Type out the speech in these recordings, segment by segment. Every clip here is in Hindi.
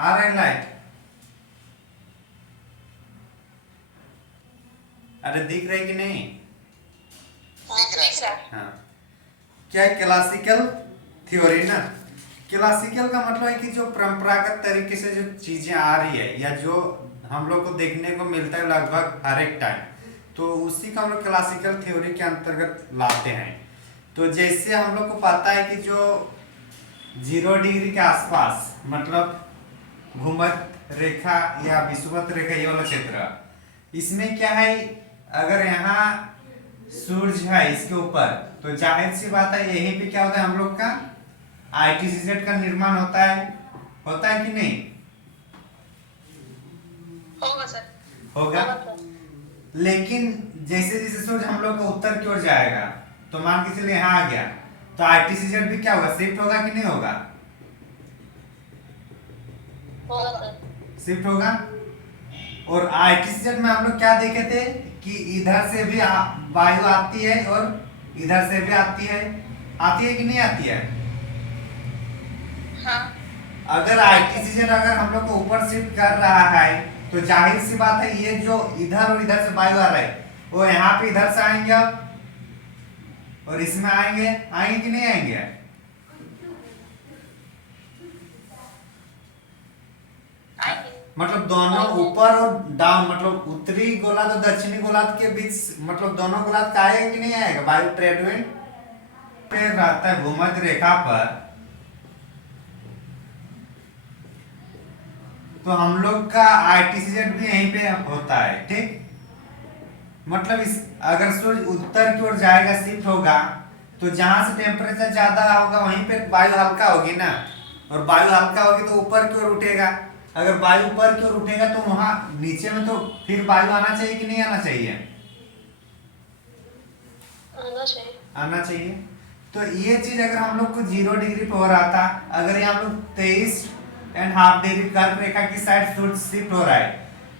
आ रहा है लाइट? अरे दिख रही कि नहीं? दिख रहा है। हाँ। क्या है क्लासिकल थ्योरी ना? क्लासिकल का मतलब है कि जो परंपरागत तरीके से जो चीजें आ रही है या जो हम लोग को देखने को मिलता है लगभग हर एक टाइम, तो उसी का हम लोग क्लासिकल थ्योरी के अंतर्गत लाते हैं। तो जैसे हम लोग को पता है कि जो 0 डिग्री के आसपास मतलब भूमध्य रेखा या विषुवत रेखा ये वाला क्षेत्र, इसमें क्या है, अगर यहाँ सूरज है इसके ऊपर तो जाहिर सी बात है यहीं पे क्या होता है, हम लोग का आईटीसीजेड का निर्माण होता है कि नहीं? होगा सर। होगा। लेकिन जैसे जैसे सूरज हम लोग का उत्तर की ओर जाएगा तो मान के चलिए यहाँ आ गया, तो आईटीसीजेड भी क्या होगा, शिफ्ट होगा कि नहीं होगा? होगा सर। शिफ्ट होगा। और आईटीसीजेड में हम लोग क्या देखे थे कि इधर से भी वायु आती है और इधर से भी आती है कि नहीं आती है? हाँ। अगर आईटीसीजेड अगर हम लोग को ऊपर शिफ्ट कर रहा है तो जाहिर सी बात है ये जो इधर और इधर से वायु आ रहा है वो यहाँ पे इधर से आएंगे अब और इसमें आएंगे कि नहीं आएंगे? मतलब दोनों ऊपर और डाउन, मतलब उत्तरी गोलार्ध और दक्षिणी गोलार्ध के बीच, मतलब दोनों गोलार्ध का आएगा कि नहीं आएगा वायु ट्रेडविंड पे रहता है भूमध्य रेखा पर। तो हम लोग का आईटीसीजेड भी यहीं पे होता है, ठीक। मतलब इस अगर सूर्य उत्तर की ओर जाएगा, शिफ्ट होगा, तो जहां से टेम्परेचर ज्यादा होगा वहीं पे वायु हल्का होगी ना, और वायु हल्का होगी तो ऊपर की ओर उठेगा। अगर वायु ऊपर की ओर उठेगा तो वहां नीचे में तो फिर वायु आना चाहिए कि नहीं आना चाहिए? आना चाहिए। तो ये चीज अगर हम लोग को 0 डिग्री पे हो रहा था, अगर ये हम लोग 23.5 डिग्री कर्क रेखा की साइड सूर्य शिफ्ट हो रहा है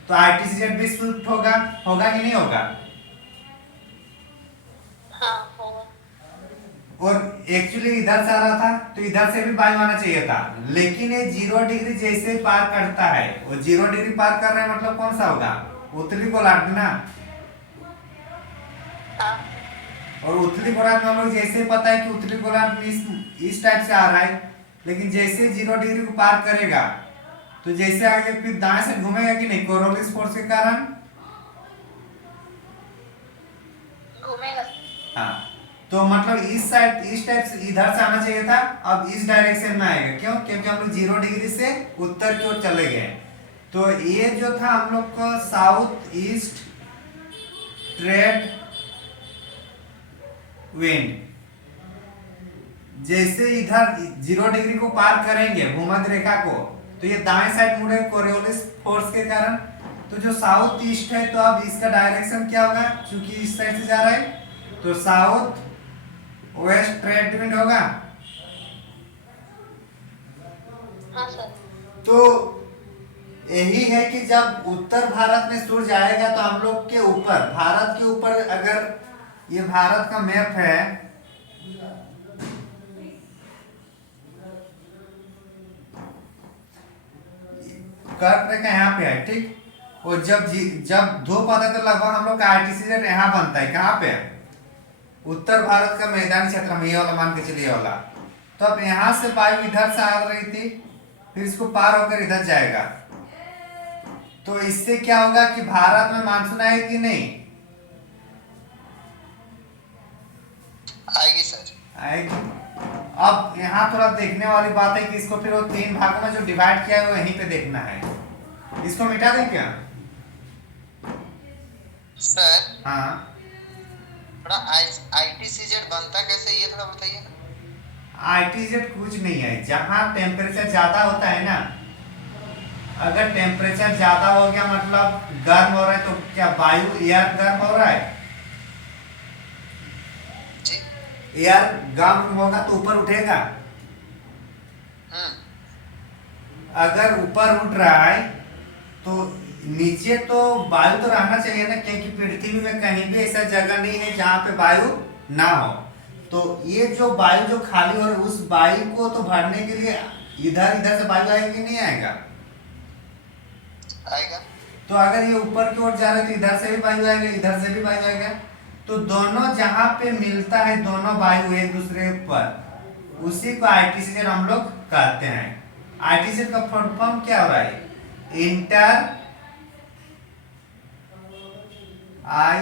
तो आईटीसीजेड भी शिफ्ट होगा कि नहीं होगा? हाँ होगा। और एक्चुअली इधर से आ रहा था तो इधर से भी वायु आना चाहिए था, लेकिन ये 0 डिग्री जैसे पार करता है, वो 0 डिग्री पार कर रहा है मतलब कौन सा होगा, उत्तरी गोलार्ध ना। हाँ। और उत्तरी गोलार्ध में हम लोग जैसे पता है कि उत्तरी गोलार्ध इस टाइप से आ रहा है, लेकिन जैसे 0 डिग्री को पार करेगा तो जैसे आगे फिर दाएं से घूमेगा कि नहीं, कोरोलिस फोर्स के कारण घूमेगा। हाँ। तो मतलब इस साइड इस टाइप से इधर से आना चाहिए था, अब इस डायरेक्शन में आएगा। क्यों? क्योंकि हम लोग 0 डिग्री से उत्तर की ओर चले गए। तो ये जो था हम लोग को साउथ ईस्ट ट्रेड विंड, जैसे इधर 0 डिग्री को पार करेंगे भूमध्य रेखा को तो ये दाएं साइड मुड़े कोरियोलिस फोर्स के कारण। तो जो साउथ ईस्ट है तो अब इसका डायरेक्शन क्या होगा, क्योंकि इस साइड से जा रहा है तो साउथ वेस्ट ट्रेड विंड होगा। हाँ सर। तो यही है कि जब उत्तर भारत में सूरज आएगा तो हम लोग के ऊपर, भारत के ऊपर, अगर ये भारत का मैप है, कर्क रेखा यहाँ पे है, ठीक। और जब धूप आता है तो लगभग हम लोग का आईटीसीजेड यहाँ बनता है, कहाँ पे? उत्तर भारत का मैदानी क्षेत्र में, ये वाला मान के चलिए वाला। तो अब यहाँ से वायु इधर से आ रही थी, फिर इसको पार होकर इधर जाएगा, तो इससे क्या होगा कि भारत में मानसून आएगी कि नहीं आएगी सर। आएगी। अब यहाँ थोड़ा देखने वाली बात है कि इसको फिर वो 3 भागों में जो डिवाइड किया है वो यहीं पे देखना है। इसको मिटा दें क्या सर? हाँ। थोड़ा आईटीसीजेड बनता कैसे, ये थोड़ा बताइए ना। आईटीजेड कुछ नहीं है, जहाँ टेम्परेचर ज्यादा होता है ना, अगर टेम्परेचर ज्यादा हो गया मतलब गर्म हो रहा है, तो क्या वायु एयर गर्म हो रहा है? जी। एयर गर्म होगा तो ऊपर उठेगा। अगर ऊपर उठ रहा है तो नीचे तो वायु तो रहना चाहिए ना, क्योंकि पृथ्वी में कहीं भी ऐसा जगह नहीं है जहाँ पे वायु ना हो। तो ये जो वायु जो खाली हो रही है उस वायु को तो भरने के लिए इधर इधर से वायु आएगा कि नहीं आएगा? आएगा। तो अगर ये ऊपर की ओर जा रहा है तो इधर से भी वायु आएगा, इधर से भी वायु आएगा। तो दोनों जहां पे मिलता है, दोनों वायु एक दूसरे पर, उसी को आईटीसीजेड हम लोग कहते हैं। आईटीसीजेड का फुल फॉर्म क्या हो रहा है? इंटर आई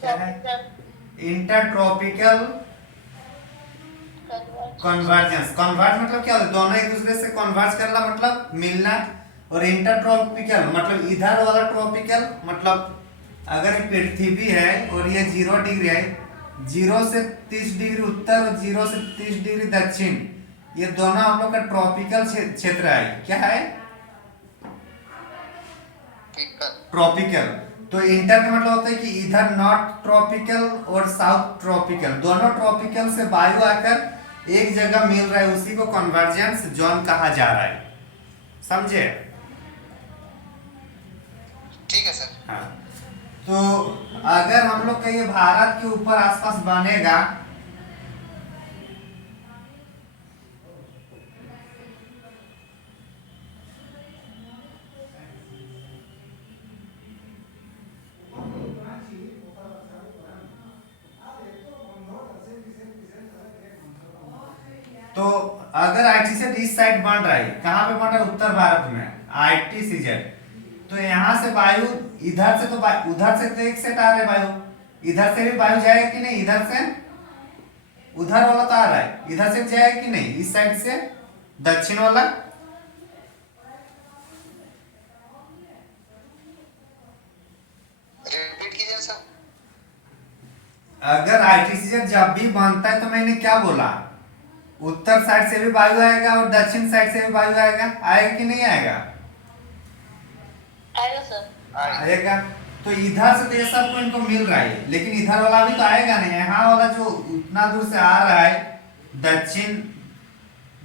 क्या है? Intertropical convergence. कन्वर्ज मतलब क्या होता है? दोनों एक दूसरे से कन्वर्ज करना मतलब मिलना। और इंटरट्रॉपिकल मतलब इधर वाला ट्रॉपिकल मतलब अगर ये पृथ्वी है और ये 0 डिग्री है, 0 से 30 डिग्री उत्तर और 0 से 30 डिग्री दक्षिण, ये दोनों हम लोग का ट्रॉपिकल क्षेत्र है। क्या है? ट्रॉपिकल। तो इंटर का मतलब होता है कि इधर नॉर्थ ट्रॉपिकल और साउथ ट्रॉपिकल, दोनों ट्रॉपिकल से वायु आकर एक जगह मिल रहा है, उसी को कन्वर्जेंस जोन कहा जा रहा है। समझे? ठीक है सर। हाँ, तो अगर हम लोग का ये भारत के ऊपर आसपास बनेगा, तो अगर आईटीसीजेड इस साइड बन रहा है, कहाँ पे बन रहा है? उत्तर भारत में आईटीसीजेड। तो यहाँ से वायु इधर से, तो उधर से तो एक सेट आ रहा है वायु, इधर से भी वायु जाएगा कि नहीं? इधर से उधर वाला तो आ रहा है, इधर से जाएगा कि नहीं? इस साइड से दक्षिण वाला। रिपीट कीजिए सर। अगर आईटीसीजेड जब भी बनता है तो मैंने क्या बोला? उत्तर साइड से भी वायु आएगा और दक्षिण साइड से भी वायु आएगा। आएगा कि नहीं आएगा? आएगा सर। आएगा। तो इधर से तो ये सबको इनको मिल रहा है, लेकिन इधर वाला भी तो आएगा नहीं। यहाँ वाला जो उतना दूर से आ रहा है दक्षिण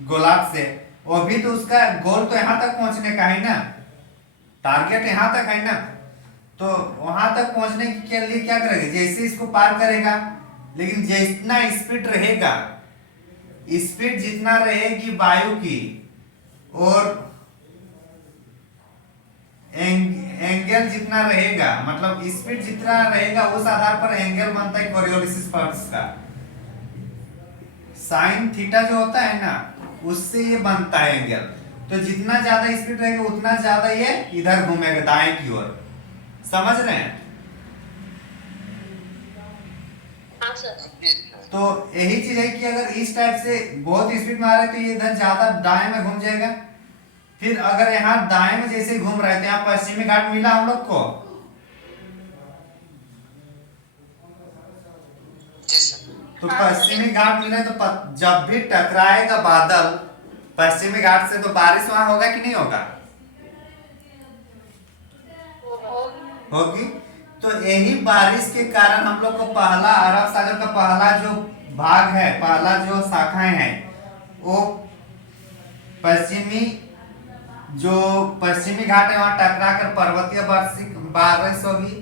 गोलार्ध से, वो भी तो उसका गोल तो यहाँ तक पहुंचने का है ना, टारगेट यहाँ तक है ना। तो वहां तक पहुंचने के लिए क्या करेगा? जैसे इसको पार करेगा, लेकिन जितना स्पीड रहेगा, स्पीड जितना रहेगी वायु की और एंगल जितना रहेगा, मतलब स्पीड जितना रहेगा, उस आधार पर एंगल बनता है कोरियोलिसिस फोर्स का। साइन थीटा जो होता है ना, उससे ये बनता है एंगल। तो जितना ज्यादा स्पीड रहेगा उतना ज्यादा ये इधर घूमेगा, दाएं की ओर। समझ रहे हैं? हाँ सर। तो यही चीज है कि अगर इस टाइप से बहुत स्पीड में आ रहा है तो ये इधर ज्यादा दाएं में घूम जाएगा। फिर अगर यहाँ दाएं में जैसे घूम रहे थे, यहाँ पश्चिमी घाट मिला हम लोग को। तो पश्चिमी घाट मिले तो जब भी टकराएगा बादल पश्चिमी घाट से, तो बारिश वहां होगा कि नहीं होगा? होगी। तो यही बारिश के कारण हम लोग को पहला अरब सागर का पहला जो भाग है, पहला जो शाखाएं हैं, वो पश्चिमी घाट है, वहां टकरा कर पर्वतीय वार्षिक बारिश होगी।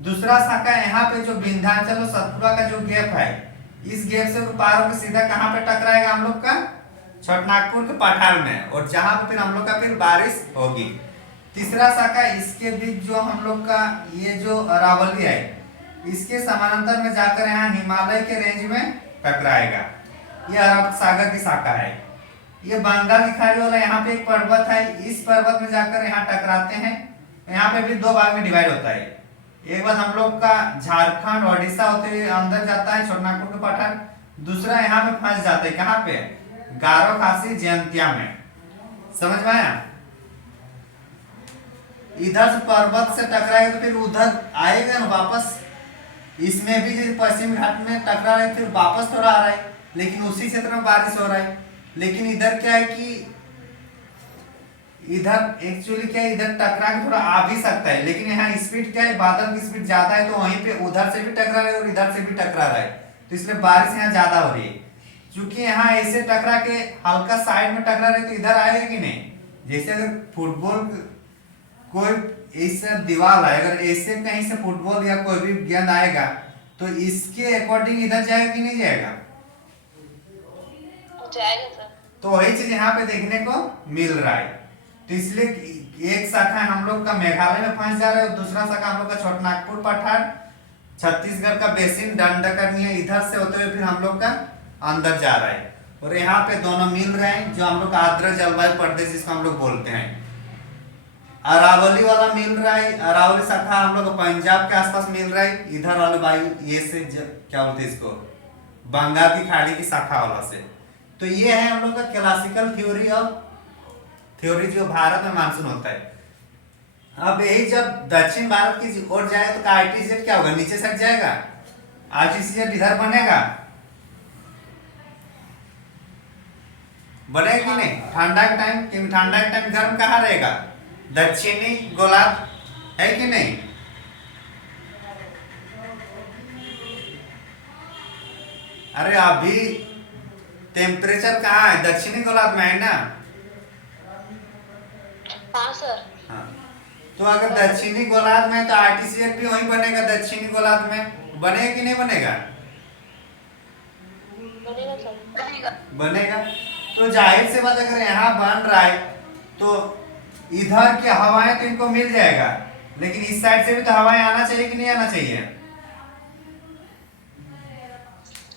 दूसरा शाखा यहाँ पे जो विंध्याचल और सतपुड़ा का जो गैप है, इस गैप से पार होकर सीधा कहाँ पे टकराएगा हम लोग का? छोटनागपुर के पठार में, और जहां पे फिर हम लोग का फिर बारिश होगी। तीसरा शाखा इसके बीच जो हम लोग का ये जो अरावली है, इसके समानांतर में जाकर यहाँ हिमालय के रेंज में टकराएगा। ये अरब सागर की शाखा है। ये बंगाल की खाड़ी वाला यहाँ पे एक पर्वत है, इस पर्वत में जाकर यहाँ टकराते हैं। यहाँ पे भी दो भाग में डिवाइड होता है। एक बार हम लोग का झारखंड ओडिशा होते हुए अंदर जाता है छोटनागपुर के पठार, दूसरा यहाँ पे फंस जाता है। कहाँ पे? गारो खासी जयंतिया में। समझ में आया? इधर से पर्वत से टकराएगा तो फिर उधर आएगा ना वापस। इसमें भी जैसे पश्चिम घाट में टकरा रहे फिर वापस थोड़ा आ रहा है, लेकिन उसी क्षेत्र में बारिश हो रहा है। लेकिन इधर क्या है कि इधर एक्चुअली क्या है, इधर टकरा के थोड़ा आ भी सकता है, लेकिन यहाँ स्पीड क्या है, बादल की स्पीड ज्यादा है, तो वहीं पे उधर से भी टकरा रहा है और इधर से भी टकरा रहा है, तो इसलिए बारिश यहाँ ज्यादा हो रही है। क्योंकि यहाँ ऐसे टकरा के हल्का साइड में टकरा रहे तो इधर आएगा कि नहीं? जैसे अगर फुटबॉल कोई ऐसा दीवार है, अगर ऐसे कहीं से फुटबॉल या कोई भी गेंद आएगा तो इसके अकॉर्डिंग इधर जाएगा कि नहीं जाएगा? जाएगा सर। तो वही चीज यहाँ पे देखने को मिल रहा है। तो इसलिए एक शाखा हम लोग का मेघालय में फंस जा रहा है और दूसरा शाखा हम लोग का छोटनागपुर पठार छत्तीसगढ़ का बेसिन दंडकर्णी इधर से होते हुए फिर हम लोग का अंदर जा रहा है और यहाँ पे दोनों मिल रहे हैं जो हम लोग का आर्द्र जलवायु प्रदेश जिसको हम लोग बोलते हैं। अरावली वाला मिल रहा है, अरावली शाखा हम लोग को पंजाब के आसपास मिल रहा है, इधर वाले वायु ये से क्या बोलते हैं इसको, बंगाल की खाड़ी की शाखा वाला से। तो ये है हम लोग का क्लासिकल थ्योरी ऑफ थ्योरी जो भारत में मानसून होता है। अब यही जब दक्षिण भारत की ओर जाए तो आरटीसीजेड क्या होगा, नीचे सट जाएगा, आरटीसीजेड इधर बनेगा, बनेगा कि नहीं ठंडा के टाइम, क्योंकि ठंडा के टाइम गर्म कहाँ रहेगा, दक्षिणी गोलार्ध है कि नहीं। अरे अभी टेम्परेचर कहाँ है, दक्षिणी गोलार्ध में है ना। हाँ सर। हाँ, तो अगर दक्षिणी गोलार्ध में तो आरटीसीजेड भी वहीं बनेगा, दक्षिणी गोलार्ध में बनेगा कि नहीं बनेगा, बनेगा सर। बनेगा। तो जाहिर सी बात अगर यहाँ बन रहा है तो इधर की हवाएं तो इनको मिल जाएगा, लेकिन इस साइड से भी तो हवाएं आना चाहिए कि नहीं आना चाहिए,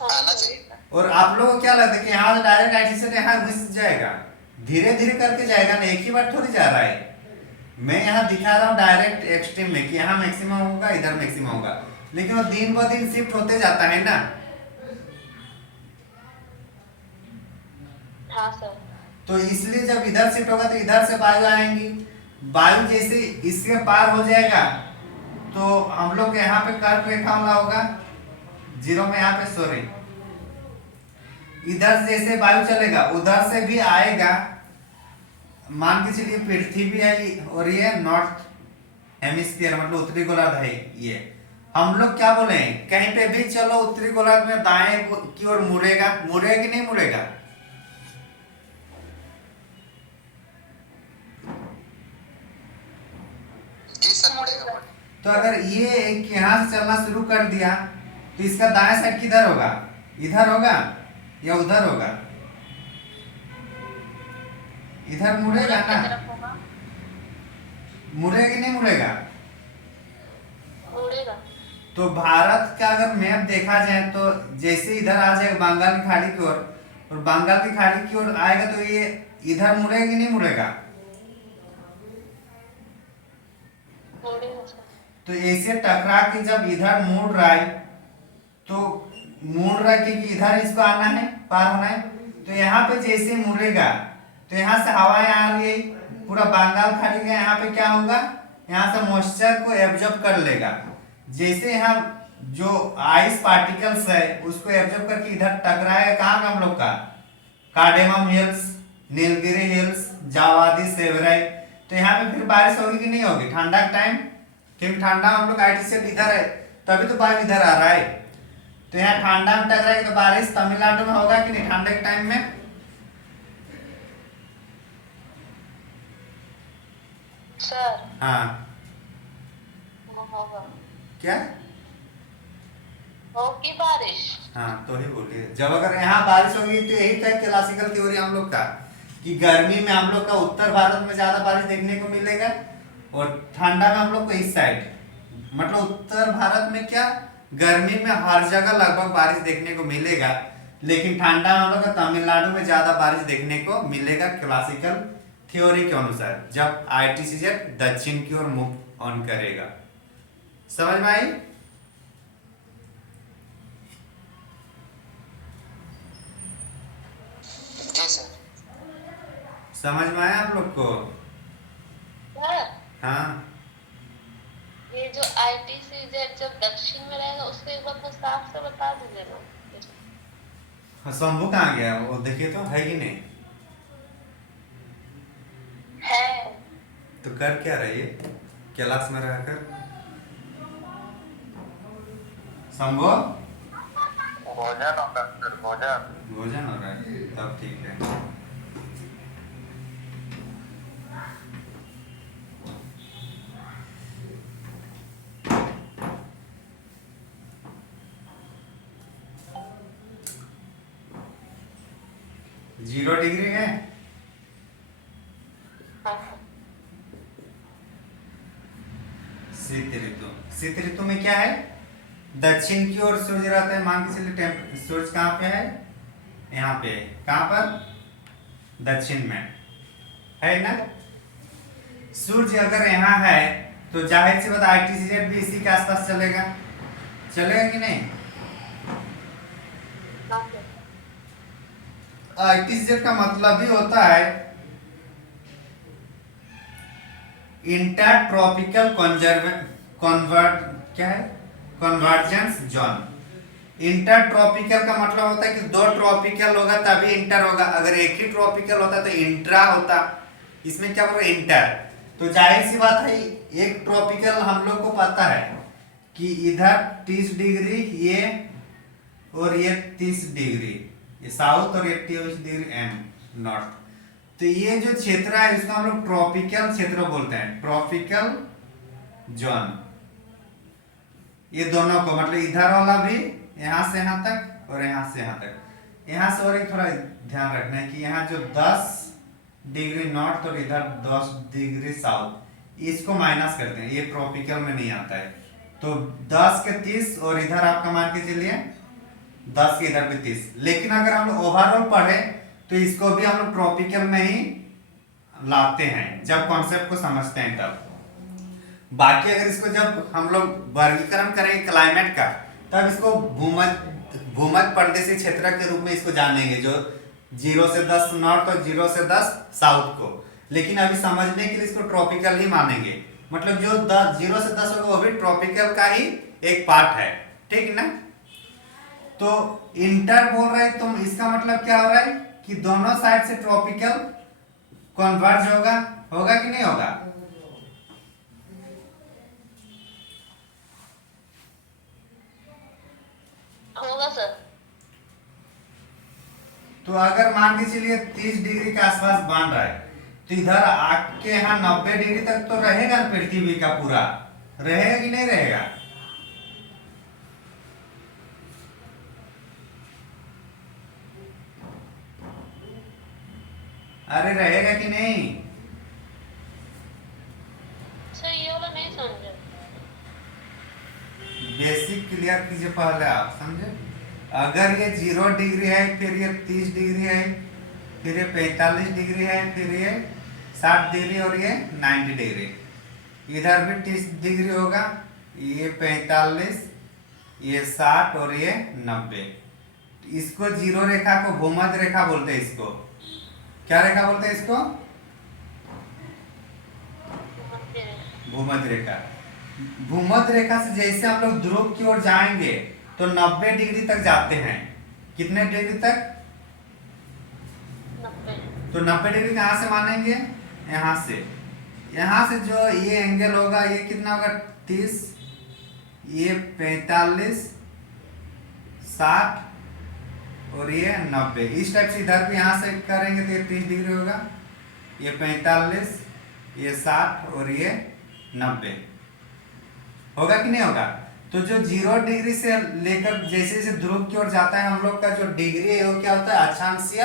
आना चाहिए। और आप लोगों को क्या लगता है कि यहाँ से डायरेक्ट आरटीसीजेड यहाँ घुस जाएगा, धीरे धीरे करके जाएगा ना, एक ही बार थोड़ी जा रहा है। मैं यहाँ दिखा रहा हूँ डायरेक्ट एक्सट्रीम में कि यहाँ मैक्सिमम होगा, इधर मैक्सिमम होगा, लेकिन वो दिन ब दिन शिफ्ट होते जाता है ना। हाँ सर। तो इसलिए जब इधर शिफ्ट होगा तो इधर से वायु आएंगी, वायु जैसे इसके पार हो जाएगा तो हम लोग यहाँ पे कर्क रेखा वाला होगा, जीरो में यहाँ पे सॉरी, इधर जैसे वायु चलेगा उधर से भी आएगा। मान के चलिए पृथ्वी भी है और ये नॉर्थ हेमिस्फीयर मतलब उत्तरी गोलार्ध है, ये हम लोग क्या बोले कहीं पे भी चलो उत्तरी गोलार्ध में दाएं की ओर मुड़ेगा, मुड़ेगा कि नहीं मुड़ेगा, जी सर मुड़ेगा। तो अगर ये एक यहाँ से चलना शुरू कर दिया तो इसका दाएं साइड किधर होगा, इधर होगा या उधर होगा, इधर मुड़ेगा ना, मुड़ेगा कि नहीं मुड़ेगा। मुड़ेगा। तो भारत का अगर मैप देखा जाए तो जैसे इधर आ जाएगा बंगाल की खाड़ी की ओर और बंगाल की खाड़ी की ओर आएगा तो ये इधर मुड़ेगा कि नहीं मुड़ेगा, मुड़ेगा सर। तो ऐसे टकरा के जब इधर मुड़ रहा है तो मुड़ रहा है क्योंकि इधर इसको आना है, पार होना है, तो यहाँ पे जैसे मुड़ेगा तो यहाँ से हवाएं आ रही है, पूरा बंगाल खाड़ी का यहाँ पे क्या होगा, यहाँ से मॉइस्चर को एब्जॉर्ब कर लेगा, जैसे यहाँ जो आइस पार्टिकल्स है उसको एब्जॉर्ब करके इधर टकराएगा कहाँ का हम लोग का, cardamom hills, Nilgiri hills, Javadi Shevaroy, तो यहाँ पे फिर बारिश होगी कि नहीं होगी ठंडा के टाइम, क्योंकि ठंडा हम लोग आरटीसीजेड इधर है तभी तो वायु इधर आ रहा है, तो यहाँ ठंडा में टकराएगा तो बारिश तमिलनाडु में होगा कि नहीं ठंडे के टाइम में, सर। हाँ होगा। क्या, होगी बारिश। हाँ तो ही बोलिए, जब अगर यहाँ बारिश होगी तो यही था क्लासिकल थ्योरी हम लोग का कि गर्मी में हम लोग का उत्तर भारत में ज्यादा बारिश देखने को मिलेगा और ठंडा में हम लोग को इस साइड मतलब उत्तर भारत में क्या गर्मी में हर जगह लगभग बारिश देखने को मिलेगा, लेकिन ठंडा में हम लोग का तमिलनाडु में ज्यादा बारिश देखने को मिलेगा क्लासिकल थ्योरी के अनुसार, जब आरटीसीजेड दक्षिण की ओर मुख ऑन करेगा। समझ में आई। जी सर। समझ में आया आप लोग को। सर हाँ ये जो आईटीसीजेड जब दक्षिण में रहेगा उसको एक बार साफ से बता दीजिए ना। हाँ, शंभू कहाँ गया वो देखिए तो है कि नहीं, है। तो कर क्या रही है क्लास में रहकर, शंभू भोजन होगा सर, भोजन। भोजन हो रहा है तब ठीक है। जीरो डिग्री है। हाँ। शीत ऋतु में क्या है, दक्षिण की ओर सूर्य रहता है। मान के चलिए सूर्य कहाँ पे है, यहाँ पे, कहाँ पर, दक्षिण में है ना। सूर्य अगर यहाँ है तो जाहिर सी बात ITCZ भी इसी के आसपास चलेगा, चलेगा कि नहीं। ITCZ का मतलब ही होता है इंटर ट्रॉपिकल कन्वर्ट क्या है, कन्वर्जेंस जोन। इंटर ट्रॉपिकल का मतलब होता है कि दो ट्रॉपिकल होगा तभी इंटर होगा, अगर एक ही ट्रॉपिकल होता तो इंट्रा होता। इसमें क्या बोल इंटर, तो जाहिर सी बात है एक ट्रॉपिकल हम लोग को पता है कि इधर 30 डिग्री ये और ये 30 डिग्री ये साउथ और ये 30 डिग्री एम नॉर्थ। तो ये जो क्षेत्र है इसको हम लोग ट्रॉपिकल क्षेत्र बोलते हैं, ट्रॉपिकल जोन। ये दोनों को मतलब इधर वाला भी यहाँ से यहाँ तक और यहाँ से यहाँ तक। यहाँ से और एक थोड़ा ध्यान रखना है कि यहाँ जो 10 डिग्री नॉर्थ और इधर 10 डिग्री साउथ, इसको माइनस करते हैं, ये ट्रॉपिकल में नहीं आता है। तो 10 के 30 और इधर आपका मान के चलिए 10 के इधर भी 30। लेकिन अगर हम लोग ओवरऑल पढ़े तो इसको भी हम लोग ट्रॉपिकल में ही लाते हैं जब कॉन्सेप्ट को समझते हैं तब। बाकी अगर इसको जब हम लोग वर्गीकरण करेंगे क्लाइमेट का तब इसको भूमध्य प्रदेशीय क्षेत्र के रूप में इसको जानेंगे, जो 0 से 10 नॉर्थ और 0 से 10 साउथ को। लेकिन अभी समझने के लिए इसको ट्रॉपिकल ही मानेंगे, मतलब जो 0 से 10 होगा वो भी ट्रॉपिकल का ही एक पार्ट है, ठीक ना। तो इंटर बोल रहे तो इसका मतलब क्या हो रहा है कि दोनों साइड से ट्रॉपिकल कन्वर्ज होगा, होगा कि नहीं होगा। होगा सर। तो अगर मान के चलिए 30 डिग्री के आसपास बन रहा है तो इधर आके यहाँ 90 डिग्री तक तो रहेगा ना, पृथ्वी का पूरा रहेगा कि नहीं रहेगा। अरे रहेगा कि नहीं। सर ये वाला नहीं समझे। बेसिक क्लियर कीजिए पहले, आप समझे। अगर ये 0 डिग्री है, फिर ये 30 डिग्री है, फिर ये 45 डिग्री है, फिर ये 60 डिग्री और ये 90 डिग्री, इधर भी 30 डिग्री होगा, ये 45, ये 60 और ये 90। इसको जीरो रेखा को भूमध्य रेखा बोलते हैं। इसको क्या रेखा बोलते हैं, इसको भूमध्य रेखा। भूमध्य रेखा से जैसे हम लोग ध्रुव की ओर जाएंगे तो 90 डिग्री तक जाते हैं। कितने डिग्री तक, 90। तो 90 डिग्री कहाँ से मानेंगे, यहाँ से जो ये एंगल होगा ये कितना होगा 30, ये 45, 60 और ये 90। इस टाइप से इधर भी यहाँ से करेंगे तो ये 30 डिग्री होगा, ये 45, ये 60 और ये 90। होगा कि नहीं होगा। तो जो 0 डिग्री से लेकर जैसे जैसे ध्रुव की ओर जाता है हम लोग का जो डिग्री है वो क्या होता है, अक्षांशीय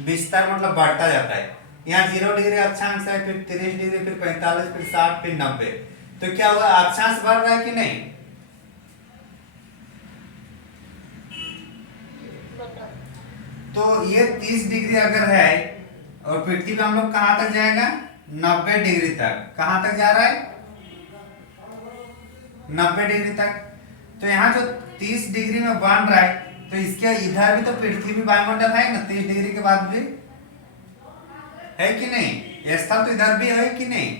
विस्तार, मतलब बढ़ता जाता है। यहाँ 0 डिग्री अक्षांश है, फिर 30 डिग्री, फिर 45, फिर 60, फिर 90। तो क्या हुआ, अक्षांश बढ़ रहा है कि नहीं। तो ये 30 डिग्री अगर है और पृथ्वी पे हम लोग कहाँ तक जाएगा, 90 डिग्री तक। कहाँ तक जा रहा है, 90 डिग्री तक। तो यहाँ जो 30 डिग्री में बन रहा है तो इसके इधर भी तो पृथ्वी वायुमंडल है ना, 30 डिग्री के बाद भी है कि नहीं। स्थल तो इधर भी है कि नहीं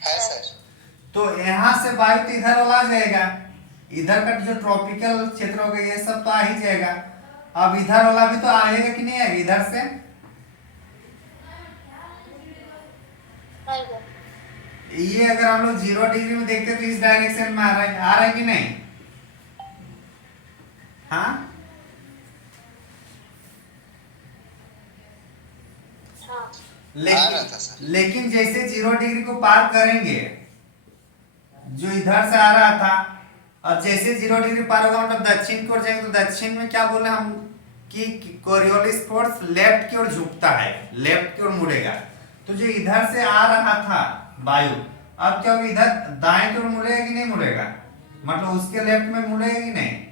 है सर। तो यहाँ से वायु तो इधर वाला आ जाएगा, इधर का जो ट्रॉपिकल क्षेत्र होगा ये सब तो आ ही जाएगा। अब इधर वाला भी तो आएगा कि नहीं आएगा, इधर से आएगा। ये अगर हम लोग 0 डिग्री में देखते तो इस डायरेक्शन में आ रहा है कि नहीं। हाँ हाँ। लेकिन जैसे 0 डिग्री को पार करेंगे, जो इधर से आ रहा था, अब जैसे 0 डिग्री पार होगा मतलब दक्षिण की ओर जाएंगे तो दक्षिण में क्या बोले हम कि कोरियोलिस फोर्स लेफ्ट की ओर झुकता है, लेफ्ट की ओर मुड़ेगा। तो जो इधर से आ रहा था वायु, अब क्या होगा, इधर दाएं की ओर मुड़ेगा कि नहीं मुड़ेगा, मतलब उसके लेफ्ट में मुड़ेगा कि नहीं।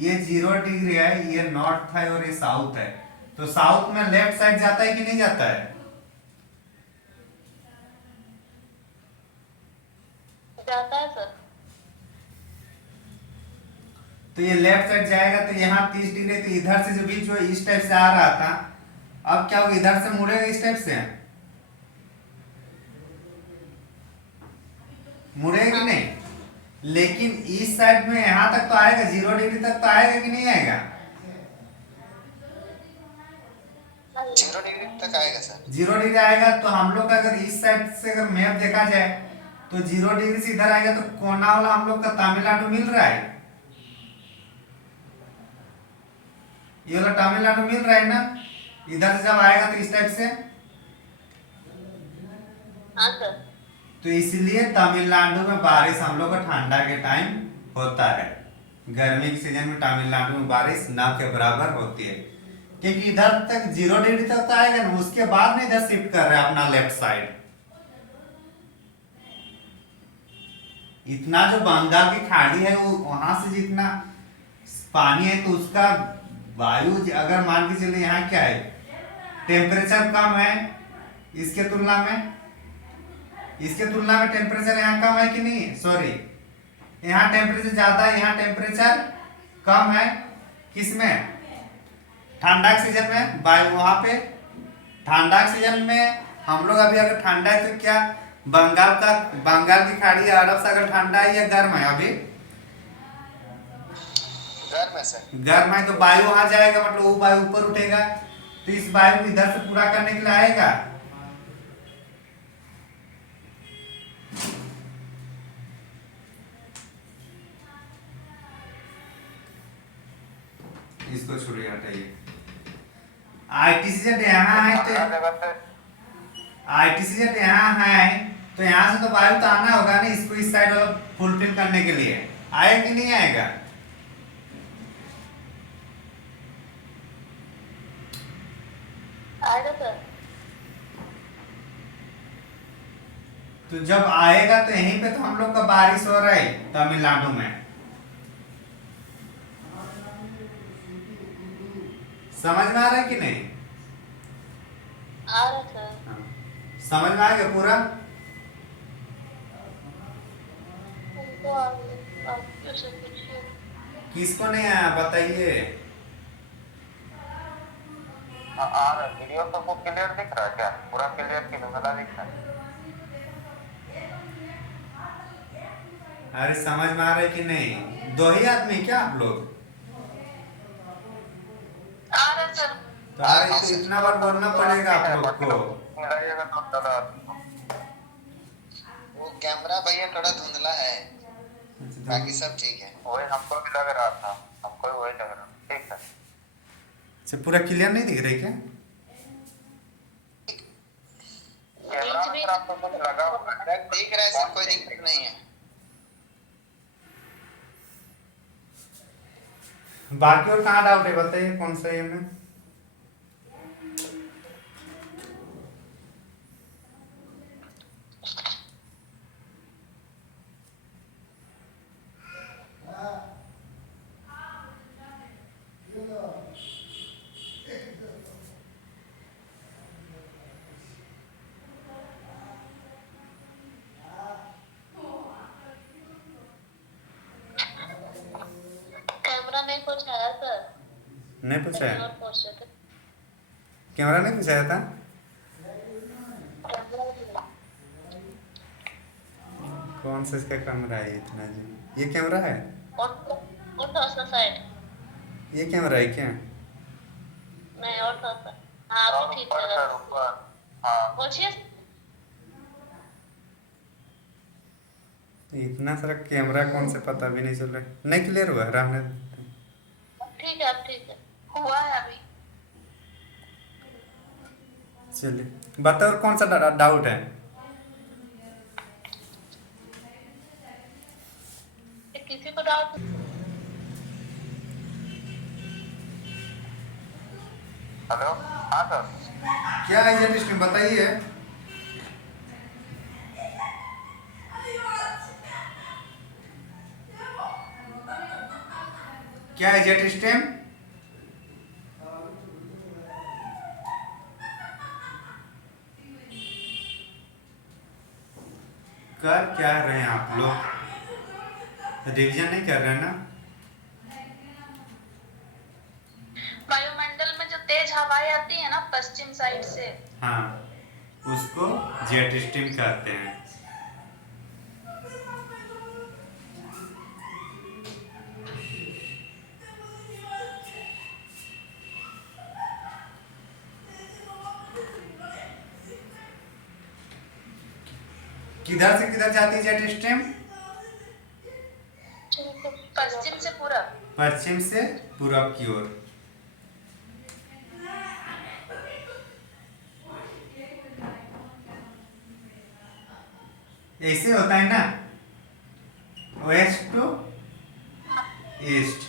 ये 0 डिग्री है, ये नॉर्थ है और ये साउथ है, तो साउथ में लेफ्ट साइड जाता है कि नहीं जाता है। जाता है सर। तो ये लेफ्ट साइड जाएगा, तो यहाँ 30 डिग्री, तो इधर से जो बीच जो इस टाइप से आ रहा था, अब क्या होगा, इधर से मुड़ेगा इस टाइप से, मुड़ेगा कि नहीं। लेकिन इस साइड में यहां तक तो आएगा, 0 डिग्री तक तो आएगा कि नहीं आएगा। 0 डिग्री तक आएगा सर। 0 डिग्री आएगा, तो हम लोग का अगर इस साइड से अगर मैप देखा जाए तो 0 डिग्री से इधर आएगा, तो कोना वाला हम लोग का तमिलनाडु मिल रहा है, ये वाला तमिलनाडु मिल रहा है ना। इधर से जब आएगा तो इस टाइप से, हाँ सर। तो इसलिए तमिलनाडु में बारिश हम लोग का ठंडा के टाइम होता है, गर्मी के सीजन में तमिलनाडु में बारिश ना के बराबर होती है, क्योंकि इधर तक 0 डिग्री तक तो आएगा ना, उसके बाद में इधर शिफ्ट कर रहे हैं अपना लेफ्ट साइड। इतना जो बंगाल की खाड़ी है, वो वहां से जितना पानी है, तो उसका वायु अगर मान के चले, यहाँ क्या है, टेम्परेचर कम है इसके तुलना में, इसके तुलना में टेम्परेचर यहाँ कम है कि नहीं, सॉरी, यहाँ टेम्परेचर ज्यादा है, यहाँ टेम्परेचर कम है, किसमें, ठंडा के सीजन में। वहां पे ठंडा के सीजन में हम लोग अभी अगर ठंडा है तो क्या बंगाल की खाड़ी या अरब सागर ठंडा है या गर्म है, अभी गर्म है सर। गर्म है, तो वायु वहां जाएगा, मतलब वो वायु ऊपर उठेगा, तो इस वायु को इधर से पूरा करने के लिए आएगा। इसको छोड़िए, हटाइए। आईटीसीजेड यहाँ है, तो आईटीसीजेड यहाँ है, तो यहाँ से तो वायु तो आना होगा ना, इसको इस साइड वाला फुलफिल करने के लिए, आएगा कि नहीं आएगा। आएगा सर। तो जब आएगा तो यहीं पे तो हम लोग का बारिश हो रहा है तमिलनाडु में, समझ में आ रहा है कि नहीं। आ रहा सर। समझ में आ गया पूरा। हमको आ गया, आप क्वेश्चन पूछिए। किसको नहीं आया बताइए। आ रहा वीडियो तो वो क्लियर दिख रहा है क्या, पूरा क्लियर कि धुंधला दिख रहा है। अरे समझ में आ रहा है कि नहीं, दो ही आदमी क्या आप लोग। आ रहा सर। तो अरे तो इतना बार बोलना पड़ेगा आप लोग को। मिलाइएगा तो ज्यादा। वो कैमरा भैया थोड़ा धुंधला है, बाकी सब ठीक है। वही हमको भी लग रहा था, हमको वही लग रहा। ठीक है, अच्छा पूरा क्लियर नहीं दिख रही क्या। कैमरा में तो आपको कुछ लगा हुआ है, दिख रहा है सर, कोई दिक्कत नहीं है। बाकी और कहाँ डाउट है बताइए, कौन सा है में। कैमरा नहीं पूछाया सर। नहीं पूछा और है, पूछे थे। कैमरा नहीं पूछाया था। कौन सा इसका कैमरा है इतना जी, ये कैमरा है, और थोड़ा सा साइड। ये कैमरा है क्या। नहीं और थोड़ा सा। हाँ अभी ठीक है। हाँ पूछिए। इतना सारा कैमरा कौन से पता भी नहीं चल रहा है, नहीं क्लियर हुआ है, रहने दो। ठीक है अब ठीक है, हुआ है अभी। चलिए बताओ और कौन सा डाउट है। किसी को डाउट। हेलो, हाँ सर। क्या है जेट स्ट्रीम बताइए। क्या है जेट स्ट्रीम? कर क्या रहे हैं आप लोग? रिवीजन नहीं कर रहे हैं ना? वायुमंडल में जो तेज हवाएं आती है ना पश्चिम साइड से, हाँ, उसको जेट स्ट्रीम कहते हैं। किधर से किधर जाती है जेट स्ट्रीम? पश्चिम से पूरब। पश्चिम से पूरब की ओर। ऐसे होता है ना, वेस्ट टू ईस्ट।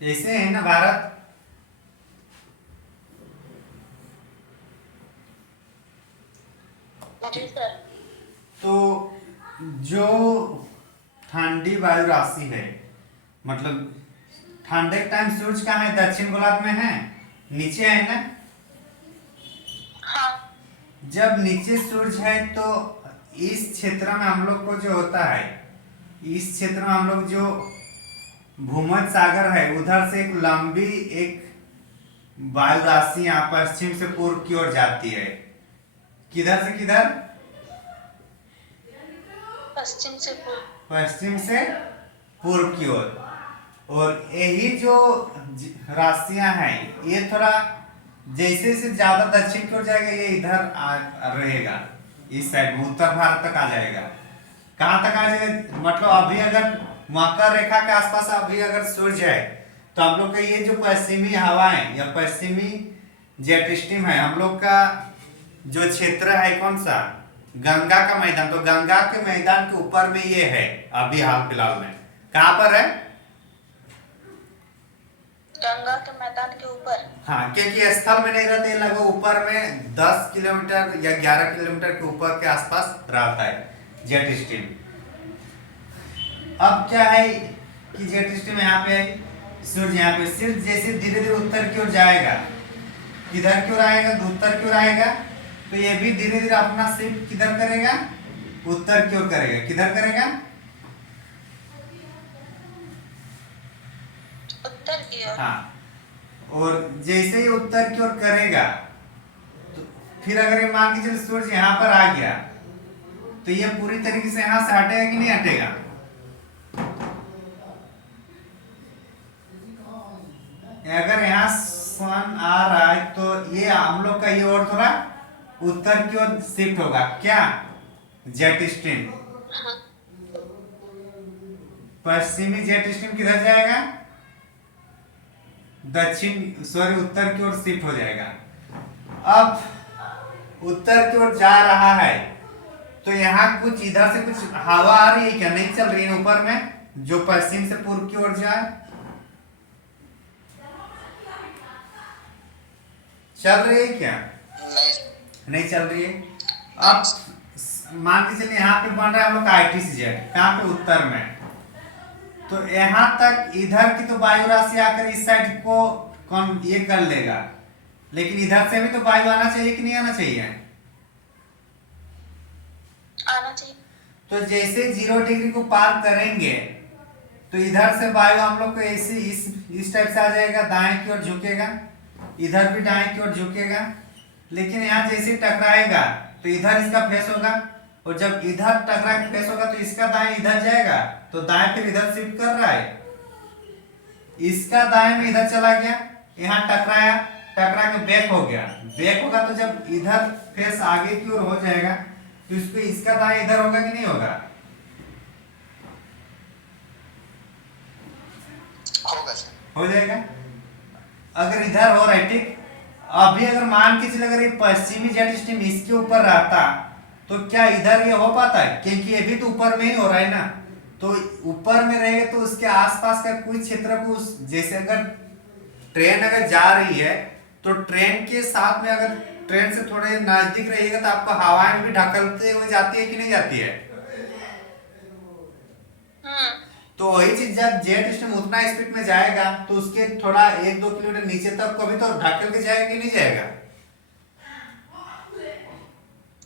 ऐसे है ना भारत। जी सर। तो जो ठंडी वायु राशि है, मतलब ठंडे के टाइम सूरज कहाँ है? दक्षिण गोलार्ध में है, नीचे है ना। हाँ। जब नीचे सूरज है तो इस क्षेत्र में हम लोग को जो होता है, इस क्षेत्र में हम लोग जो भूमध्य सागर है उधर से एक लंबी एक वायु राशि यहाँ पश्चिम से पूर्व की ओर जाती है। किधर से किधर? पश्चिम से पूर्व। पश्चिम से पूर्व की ओर। और यही जो राशियां हैं ये थोड़ा जैसे जैसे ज्यादा दक्षिण की ओर जाएगा ये इधर रहेगा, इस साइड में उत्तर भारत तक आ जाएगा। कहाँ तक आ जाएगा? मतलब अभी अगर मकर रेखा के आसपास अभी अगर सूर्य है तो हम लोग का ये जो पश्चिमी हवाएं या पश्चिमी जेट स्ट्रीम है, हम लोग का जो क्षेत्र है कौन सा? गंगा का मैदान। तो गंगा के मैदान के ऊपर में ये है अभी हाल फिलहाल में। कहाँ पर है? गंगा के मैदान के ऊपर। हाँ, क्योंकि स्थल में नहीं रहते, लगभग ऊपर में 10 किलोमीटर या 11 किलोमीटर के ऊपर के आसपास रहता है जेट स्ट्रीम। अब क्या है कि जेट स्ट्रीम यहाँ पे है, सूर्य यहाँ पे सिर्फ जैसे धीरे धीरे उत्तर की ओर जाएगा, किधर की ओर आएगा? उत्तर की ओर आएगा। तो ये भी धीरे धीरे अपना शिफ्ट किधर करेगा? उत्तर की ओर करेगा। किधर करेगा? उत्तर की ओर। हाँ, और जैसे ही उत्तर की ओर करेगा तो फिर अगर ये मान के चलिए सूर्य यहाँ पर आ गया तो ये पूरी तरीके से यहाँ से हटेगा कि नहीं हटेगा? अगर यहाँ सन आ रहा है तो ये हम लोग का ये और थोड़ा उत्तर की ओर शिफ्ट होगा। क्या? Jet stream. पश्चिमी जेट स्ट्रीम किधर जाएगा? उत्तर की ओर शिफ्ट हो जाएगा। अब उत्तर की ओर जा रहा है तो यहाँ कुछ इधर से कुछ हवा आ रही है क्या? नहीं चल रही है ऊपर में, जो पश्चिम से पूर्व की ओर जाए। चल रही है क्या? नहीं चल रही है। अब मान के चलिए यहाँ पे बन रहा है हम लोग का ITCZ, कहाँ पे? उत्तर में। तो यहाँ तक इधर की तो वायु राशि आकर इस साइड को कौन ये कर लेगा, लेकिन इधर से भी तो वायु आना चाहिए कि नहीं आना चाहिए? आना चाहिए। तो जैसे 0 डिग्री को पार करेंगे तो इधर से वायु हम लोग को ऐसे इस टाइप से आ जाएगा, दाएं की ओर झुकेगा, इधर भी दाएं की ओर झुकेगा। लेकिन यहाँ जैसे टकराएगा तो इधर इसका फेस होगा और जब इधर टकरा के फेस होगा तो इसका दाएं इधर जाएगा, तो दाएं फिर इधर शिफ्ट कर रहा है, इसका दाएं में इधर चला गया, यहाँ टकराया, टकरा के बैक हो गया, बैक होगा तो जब इधर फेस आगे की ओर हो जाएगा तो इसको इसका दाएं इधर होगा कि नहीं होगा? होगा सर। हो जाएगा। अगर इधर हो रहा है, ठीक, अभी अगर मान के चले अगर ये पश्चिमी जेट स्ट्रीम इसके ऊपर रहता तो क्या इधर ये हो पाता है? क्योंकि ये भी तो ऊपर में ही हो रहा है ना, तो ऊपर में रहेगा तो उसके आसपास का कुछ क्षेत्र को जैसे अगर ट्रेन अगर जा रही है तो ट्रेन के साथ में अगर ट्रेन से थोड़े नजदीक रहिएगा तो आपको हवाएं में भी ढकलते हुए जाती है कि नहीं जाती है? तो वही चीज जब जेट स्ट्रीम उतना स्पीड में जाएगा तो उसके थोड़ा 1-2 किलोमीटर नीचे तक को भी तो ढकेल के जाएगा कि नहीं जाएगा?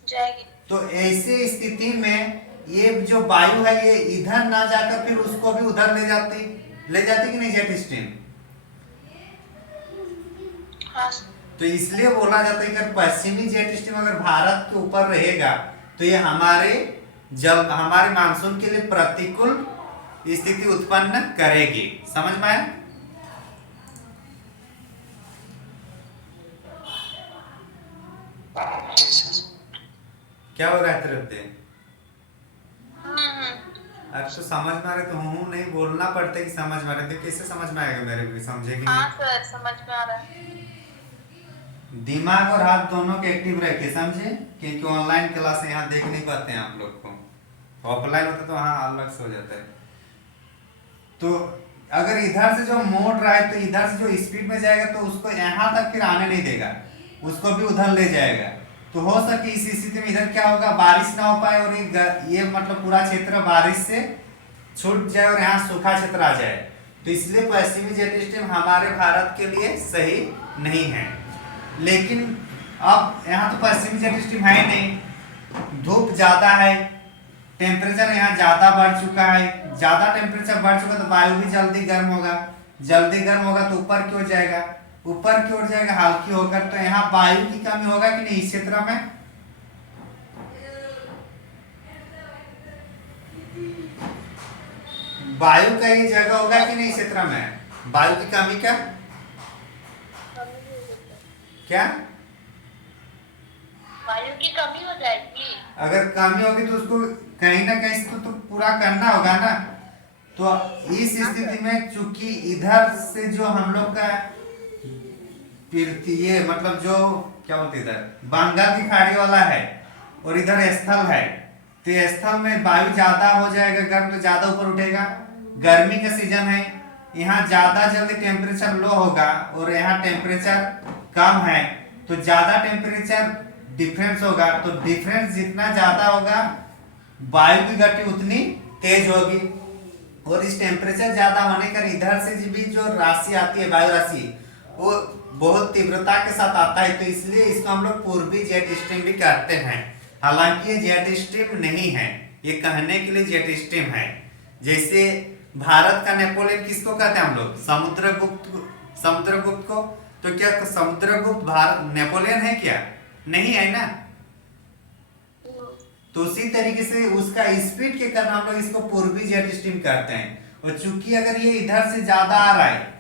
जाएगी। तो ऐसे स्थिति में ये जो वायु है ये इधर ना जाकर फिर उसको भी उधर ले जाती कि नहीं जेट स्ट्रीम? हाँ। तो इसलिए बोला जाता है कि अगर पश्चिमी जेट स्ट्रीम अगर भारत के ऊपर रहेगा तो ये हमारे मानसून के लिए प्रतिकूल स्थिति उत्पन्न करेगी। समझ में आया? जी सर। क्या हो रहा है तुरंत? हम्म। अब तो समझ में आ रहे तो हूँ नहीं बोलना पड़ता है कि समझ में आ रहे, तो कैसे समझ में आएगा मेरे को? समझेगी हाँ नहीं। सर, समझ में आ रहा है। दिमाग और हाथ दोनों के एक्टिव रह के समझे, क्योंकि ऑनलाइन क्लास यहाँ देख नहीं पाते हैं आप लोग को, ऑफलाइन होता तो हाँ अलग से हो जाता है। तो अगर इधर से जो मोड़ रहा है तो इधर से जो स्पीड में जाएगा तो उसको यहाँ तक फिर आने नहीं देगा, उसको भी उधर ले जाएगा। तो हो सके इस स्थिति में इधर क्या होगा, बारिश ना हो पाए और ये मतलब पूरा क्षेत्र बारिश से छूट जाए और यहाँ सूखा क्षेत्र आ जाए। तो इसलिए पश्चिमी जेट स्ट्रीम हमारे भारत के लिए सही नहीं है। लेकिन अब यहाँ तो पश्चिमी जेट स्ट्रीम है नहीं, धूप ज्यादा है, टेम्परेचर यहाँ ज्यादा बढ़ चुका है, ज्यादा टेम्परेचर बढ़ चुका तो वायु भी जल्दी गर्म होगा, जल्दी गर्म होगा तो ऊपर की ओर जाएगा, ऊपर की ओर जाएगा हल्की होकर, तो यहाँ वायु की कमी होगा कि नहीं इस क्षेत्र में? वायु का ये जगह होगा कि नहीं इस क्षेत्र में? वायु की कमी क्या वायु की कमी हो जाएगी। अगर कमी होगी तो उसको कहीं ना कहीं से तो पूरा करना होगा ना। तो इस स्थिति में चूंकि इधर से जो हम लोग का ये मतलब जो क्या बोलते इधर बंगाल की खाड़ी वाला है और इधर स्थल है, तो स्थल में वायु ज्यादा हो जाएगा, गर्म तो ज्यादा ऊपर उठेगा, गर्मी का सीजन है, यहाँ ज्यादा जल्दी टेम्परेचर लो होगा और यहाँ टेम्परेचर कम है, तो ज्यादा टेम्परेचर डिफरेंस होगा, तो डिफरेंस जितना ज्यादा होगा वायु की गति उतनी तेज होगी, और इस टेम्परेचर ज्यादा होने का इधर से भी जो राशि आती है वायु राशि वो बहुत तीव्रता के साथ आता है, तो इसलिए इसको हम लोग पूर्वी जेट स्ट्रीम भी कहते हैं। हालांकि ये जेट स्ट्रीम नहीं है, ये कहने के लिए जेट स्ट्रीम है। जैसे भारत का नेपोलियन किसको कहते हैं हम लोग? समुद्रगुप्त को। तो क्या समुद्रगुप्त भारत नेपोलियन है क्या? नहीं है ना। तो उसी तरीके से उसका स्पीड के कारण हम लोग इसको पूर्वी जेट स्ट्रीम कहते हैं। और चूंकि अगर ये इधर से ज्यादा आ रहा है,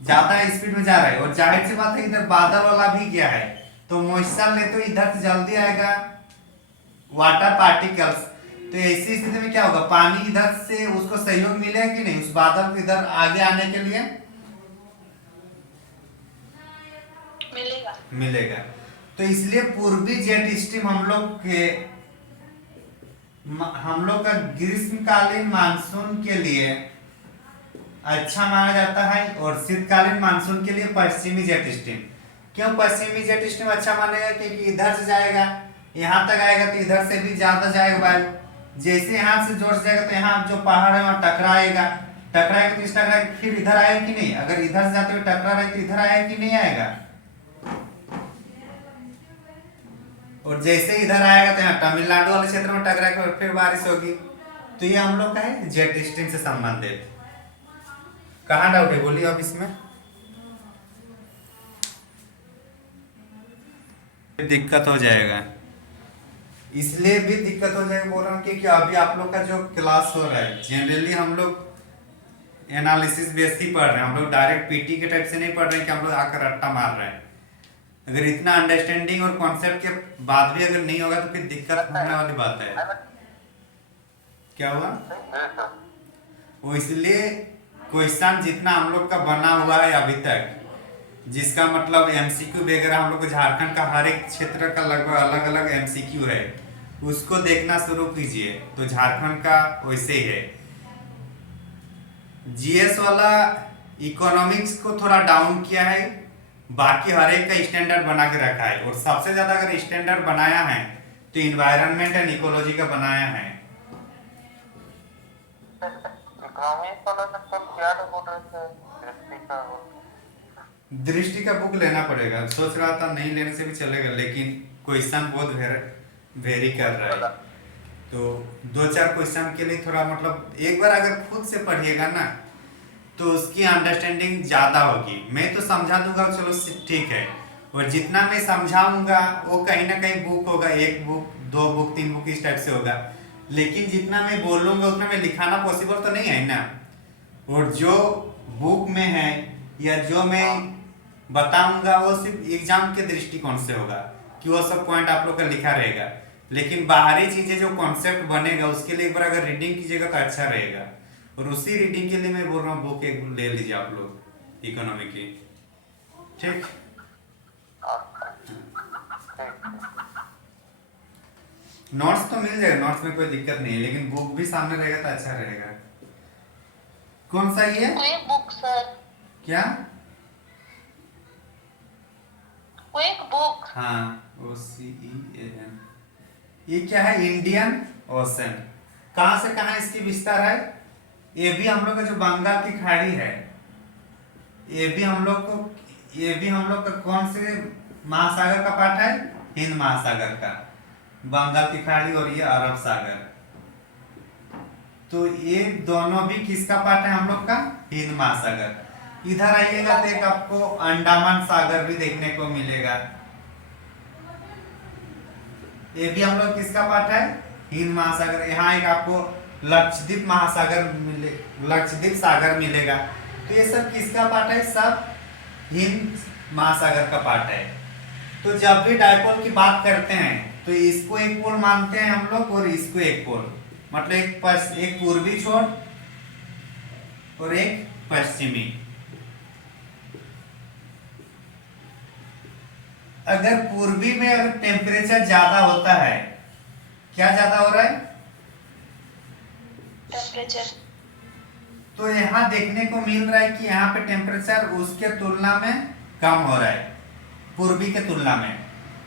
ज्यादा स्पीड में जा रहा है, और जाहिर सी बात है इधर बादल वाला भी गया है, तो मॉइस्चर ले तो इधर से जल्दी आएगा वाटर पार्टिकल्स। तो ऐसी स्थिति में क्या होगा, पानी इधर से उसको सहयोग मिलेगा कि नहीं उस बादल को इधर आगे आने के लिए? मिलेगा। तो इसलिए पूर्वी जेट स्ट्रीम हम लोग का ग्रीष्मकालीन मानसून के लिए अच्छा माना जाता है, और शीतकालीन मानसून के लिए पश्चिमी जेट स्ट्रीम। क्यों पश्चिमी जेट स्ट्रीम अच्छा मानेगा? क्योंकि इधर से जाएगा यहाँ तक आएगा तो इधर से भी ज्यादा जाएगा वायु, जैसे यहाँ से जोर से जाएगा तो यहाँ जो पहाड़ है वहां टकराएगा तो इस टकराएगा फिर इधर आएगा कि नहीं? अगर इधर से जाते हुए टकरा रहे तो इधर आएगा कि नहीं आएगा? और जैसे इधर आएगा तो यहाँ तमिलनाडु वाले क्षेत्र में टकराएगा और फिर बारिश होगी। तो ये हम लोग का है जेट स्ट्रीम से संबंधित। कहाँ डाउट है बोलिए अब इसमें? दिक्कत हो जाएगा। इसलिए भी दिक्कत हो जाएगी, बोल रहा हूँ कि अभी आप लोग का जो क्लास हो रहा है जनरली हम लोग एनालिसिस बेस ही पढ़ रहे हैं, हम लोग डायरेक्ट पीटी के टाइप से नहीं पढ़ रहे हैं कि हम लोग आकर रट्टा मार रहे हैं। अगर इतना अंडरस्टैंडिंग और कॉन्सेप्ट के बाद भी अगर नहीं होगा तो फिर दिक्कत होने वाली बात है। क्या हुआ वो, इसलिए क्वेश्चन जितना हम लोग का बना हुआ है अभी तक, जिसका मतलब एमसीक्यू वगैरह हम लोग को झारखंड का हर एक क्षेत्र का लगभग अलग अलग एमसीक्यू है, उसको देखना शुरू कीजिए तो झारखंड का वैसे ही है। जीएस वाला इकोनॉमिक्स को थोड़ा डाउन किया है, बाकी हर एक का स्टैंडर्ड बना के रखा है, और सबसे ज्यादा अगर स्टैंडर्ड बनाया है तो इन्वायरमेंट एंड इकोलॉजी का बनाया है। दृष्टि का बुक लेना पड़ेगा, सोच रहा था नहीं लेने से भी चलेगा, लेकिन क्वेश्चन बहुत वेरी कर रहा है, तो दो चार क्वेश्चन के लिए थोड़ा मतलब एक बार अगर खुद से पढ़िएगा ना तो उसकी अंडरस्टैंडिंग ज्यादा होगी। मैं तो समझा दूंगा चलो ठीक है, और जितना मैं समझाऊंगा वो कहीं ना कहीं बुक होगा, एक बुक दो बुक तीन बुक इस टाइप से होगा, लेकिन जितना मैं बोलूंगा उतना मैं लिखाना पॉसिबल तो नहीं है ना। और जो बुक में है या जो मैं बताऊंगा वो सिर्फ एग्जाम के दृष्टिकोण से होगा कि वो सब पॉइंट आप लोग का लिखा रहेगा, लेकिन बाहरी चीजें जो कॉन्सेप्ट बनेगा उसके लिए एक बार अगर रीडिंग कीजिएगा तो अच्छा रहेगा। और उसी रीडिंग के लिए मैं बोल रहा हूँ बुक एक ले लीजिए आप लोग इकोनॉमी की, ठीक। नोट्स तो मिल जाएगा, नोट्स में कोई दिक्कत नहीं है, लेकिन बुक भी सामने रहेगा तो अच्छा रहेगा। कौन सा ये कोई बुक सर? क्या? कोई बुक? हाँ OCEAN, ये क्या है? Indian ocean. कहां से कहां इसकी विस्तार है? ये भी हम लोग का जो बंगाल की खाड़ी है, ये भी हम लोग का कौन से महासागर का पार्ट है? हिंद महासागर का, बंगाल की खाड़ी और ये अरब सागर, तो ये दोनों भी किसका पार्ट है हम लोग का? हिंद महासागर। इधर आइएगा तो एक आपको अंडमान सागर भी देखने को मिलेगा, ये भी हम लोग किसका पार्ट है? हिंद महासागर। यहाँ एक आपको लक्षद्वीप लक्षद्वीप सागर मिलेगा, तो ये सब किसका पार्ट है? सब हिंद महासागर का पार्ट है। तो जब भी डायपोल की बात करते हैं तो इसको एक पोल मानते हैं हम लोग और इसको एक पोल, मतलब एक पूर्वी छोर और एक पश्चिमी। अगर पूर्वी में अगर टेम्परेचर ज्यादा होता है, क्या ज्यादा हो रहा है? टेम्परेचर। तो यहाँ देखने को मिल रहा है कि यहाँ पे टेम्परेचर उसके तुलना में कम हो रहा है, पूर्वी के तुलना में।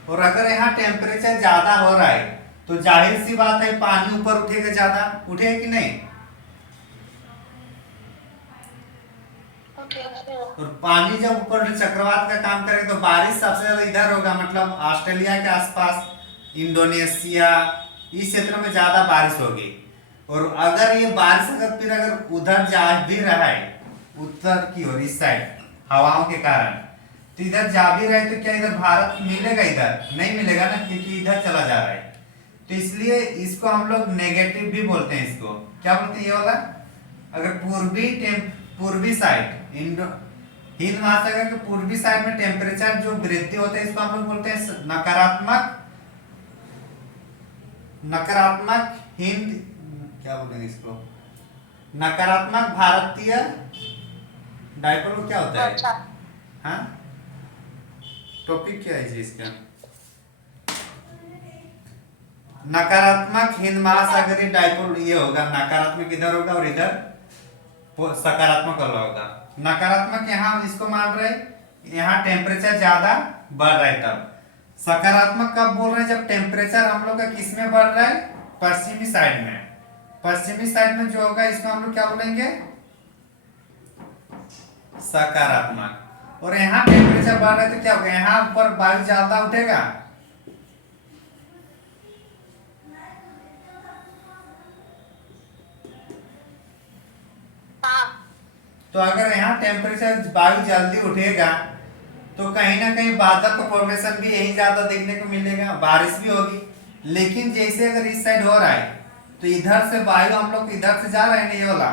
और अगर यहाँ टेम्परेचर ज्यादा हो रहा है तो जाहिर सी बात है पानी ऊपर उठेगा, ज्यादा उठेगा कि नहीं? और पानी जब ऊपर चक्रवात का काम करे तो बारिश सबसे ज्यादा इधर होगा, मतलब ऑस्ट्रेलिया के आसपास, इंडोनेशिया, इस क्षेत्र में ज्यादा बारिश होगी। और अगर ये बारिश अगर उधर जा भी रहा है उत्तर की ओर, इस साइड हवाओं के कारण, तो इधर जा भी रहे तो क्या इधर भारत मिलेगा? इधर नहीं मिलेगा ना, क्योंकि इधर चला जा रहा है। तो इसलिए इसको हम लोग नेगेटिव भी बोलते हैं। इसको क्या बोलते हैं? ये वाला अगर पूर्वी साइड हिंद महासागर के पूर्वी साइड में टेम्परेचर जो वृद्धि होता है, इसको हम लोग बोलते हैं नकारात्मक हिंद, क्या बोलेंगे इसको? नकारात्मक भारतीय डायपोल को क्या होता है? अच्छा। हाँ, टॉपिक क्या है जी इसका? नकारात्मक हिंद महासागरीय डायपोल ये होगा, नकारात्मक इधर होगा और इधर सकारात्मक वाला होगा। नकारात्मक यहाँ इसको मान रहे, यहाँ टेम्परेचर ज्यादा बढ़ रहा है, तब सकारात्मक कब बोल रहे हैं? जब टेम्परेचर हम लोग का किस में बढ़ रहा है? पश्चिमी साइड में। पश्चिमी साइड में जो होगा इसको हम लोग क्या बोलेंगे? सकारात्मक। और यहाँ टेम्परेचर बढ़ रहा है तो क्या होगा? यहाँ ऊपर वायु ज्यादा उठेगा, तो अगर यहाँ टेम्परेचर वायु जल्दी उठेगा तो कहीं ना कहीं बादल का फॉर्मेशन भी यही ज्यादा देखने को मिलेगा, बारिश भी होगी। लेकिन जैसे अगर इस साइड हो रहा है तो इधर से वायु हम लोग इधर से जा रहे हैं ना, ये वाला,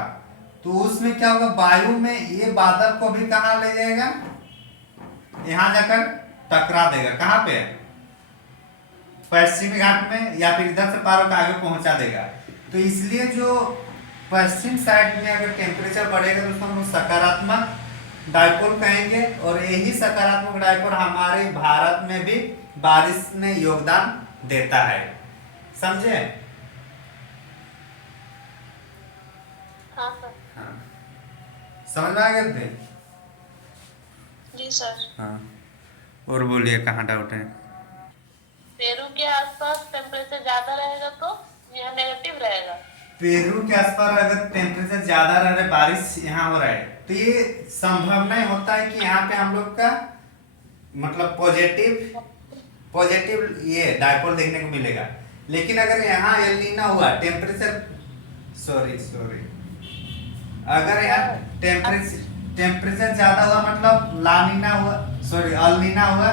तो उसमें क्या होगा, वायु में ये बादल को भी कहाँ ले जाएगा, यहाँ जाकर टकरा देगा। कहाँ पे, पश्चिमी घाट में, या फिर इधर से पार होकर आगे पहुंचा देगा। तो इसलिए जो पश्चिम साइड में अगर टेम्परेचर बढ़ेगा तो उसको हम लोग सकारात्मक डायपोल कहेंगे, और यही सकारात्मक डायपोल हमारे भारत में भी बारिश में योगदान देता है। समझे? हाँ सर। हाँ, समझ में आ गया थे? जी सर। हाँ, और बोलिए कहाँ डाउट है? पेरू के आसपास टेम्परेचर ज्यादा रहेगा तो यह नेगेटिव रहेगा। पेरू के आसपास अगर टेम्परेचर ज्यादा रह रहा है, बारिश यहाँ हो रहा है, तो ये संभावना होता है कि यहाँ पे हम लोग का मतलब पॉजिटिव ये डायपोल देखने को मिलेगा। लेकिन अगर यहाँ एल नीनो हुआ, टेम्परेचर सॉरी अगर यहाँ टेम्परेचर ज्यादा हुआ मतलब ला नीना हुआ, सॉरी अल नीना हुआ,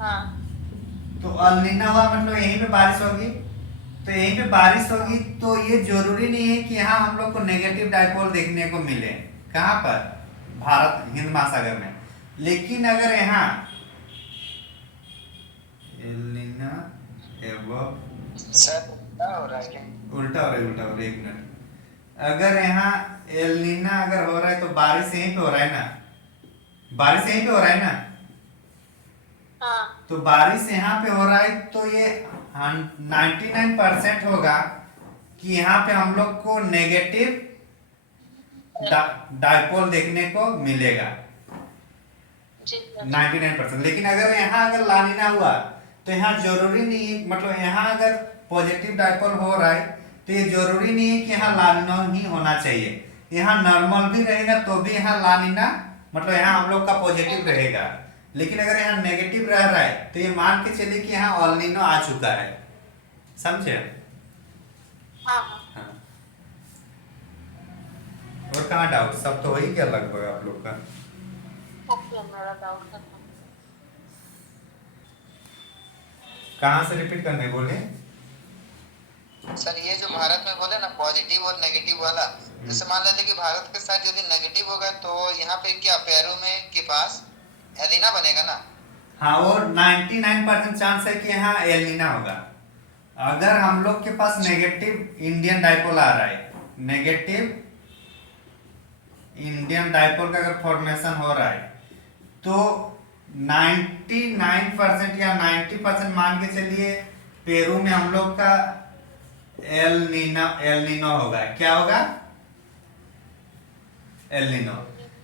हाँ। तो अल नीना हुआ मतलब यहीं पे बारिश होगी। तो यहीं पे बारिश होगी तो ये जरूरी नहीं है कि यहाँ हम लोग को नेगेटिव डायपोल देखने को मिले। कहाँ पर? भारत हिंद महासागर में। लेकिन अगर यहाँ एल नीना सर क्या हो रहा है? उल्टा हो रहा है, एक मिनट। अगर यहाँ एल नीना अगर हो रहा है तो बारिश यहीं पे हो रहा है ना, बारिश यहीं पे हो रहा है ना, हाँ। तो बारिश यहाँ पे हो रहा है तो ये 99% होगा कि यहाँ पे हम लोग को नेगेटिव डायपोल देखने को मिलेगा, जी सर। 99%। लेकिन अगर यहाँ अगर लानिना हुआ तो यहाँ जरूरी नहीं है, मतलब यहाँ अगर पॉजिटिव डायपोल हो रहा है तो ये जरूरी नहीं है कि यहाँ लानिना ही होना चाहिए। यहाँ नॉर्मल भी रहेगा तो भी यहाँ लानिना मतलब यहाँ हम लोग का पॉजिटिव रहेगा। लेकिन अगर यहाँ नेगेटिव रह रहा है तो ये मान के चलिए कि यहाँ ऑल नीनो आ चुका है। समझे? हाँ। हाँ, और कहाँ डाउट? सब तो हो ही गया लगभग आप लोग का। ओके, मेरा डाउट खत्म। कहाँ से रिपीट करने बोले? सर ये जो भारत में बोले ना पॉजिटिव और नेगेटिव वाला, जैसे मान लेते कि भारत के साथ यदि नेगेटिव होगा तो यहाँ पे क्या पेरू में के पास एलिना बनेगा ना? हाँ, और 99% चांस है कि यहाँ एलिना होगा। अगर हम लोग के पास नेगेटिव इंडियन डायपोल आ रहा है, नेगेटिव इंडियन डायपोल का अगर फॉर्मेशन हो रहा है तो 99% या 90% मान के चलिए पेरू में हम लोग का एल नीनो होगा। क्या होगा? El Nino.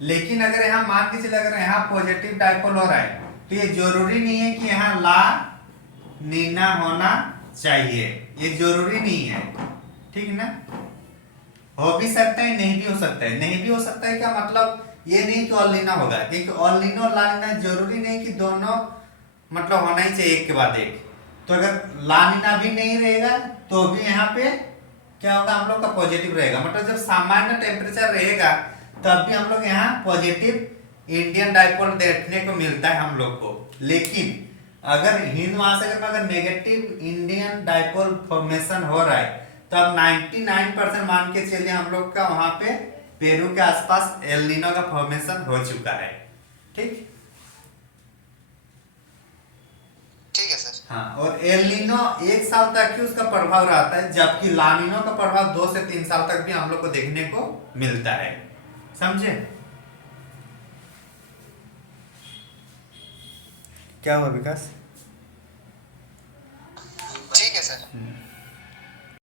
लेकिन अगर यहाँ मान के चलिए अगर यहाँ पॉजिटिव डायपोल हो रहा है तो ये जरूरी नहीं है कि यहाँ ला नीना होना चाहिए, ये जरूरी नहीं है। ठीक ना? हो भी सकता है, नहीं भी हो सकता है। नहीं भी हो सकता है क्या मतलब ये नहीं कि ऑल नीना होगा, क्योंकि ऑल नीनो और ला नीना जरूरी नहीं कि दोनों मतलब होना ही चाहिए एक के बाद एक। तो अगर ला नीना भी नहीं रहेगा तो भी यहाँ पे क्या होगा, हम लोग का पॉजिटिव रहेगा। मतलब जब सामान्य टेम्परेचर रहेगा तब भी हम लोग यहाँ पॉजिटिव इंडियन डायपोल देखने को मिलता है हम लोग को। लेकिन अगर हिंद महासागर में अगर नेगेटिव इंडियन डायपोल फॉर्मेशन हो रहा है तब 99% मान के चलिए हम लोग का वहां पे पेरू के आसपास एल नीनो का फॉर्मेशन हो चुका है। ठीक? ठीक है सर। हाँ, और एल नीनो 1 साल तक ही उसका प्रभाव रहता है, जबकि ला नीनो का प्रभाव 2 से 3 साल तक भी हम लोग को देखने को मिलता है। समझे? क्या हुआ विकास?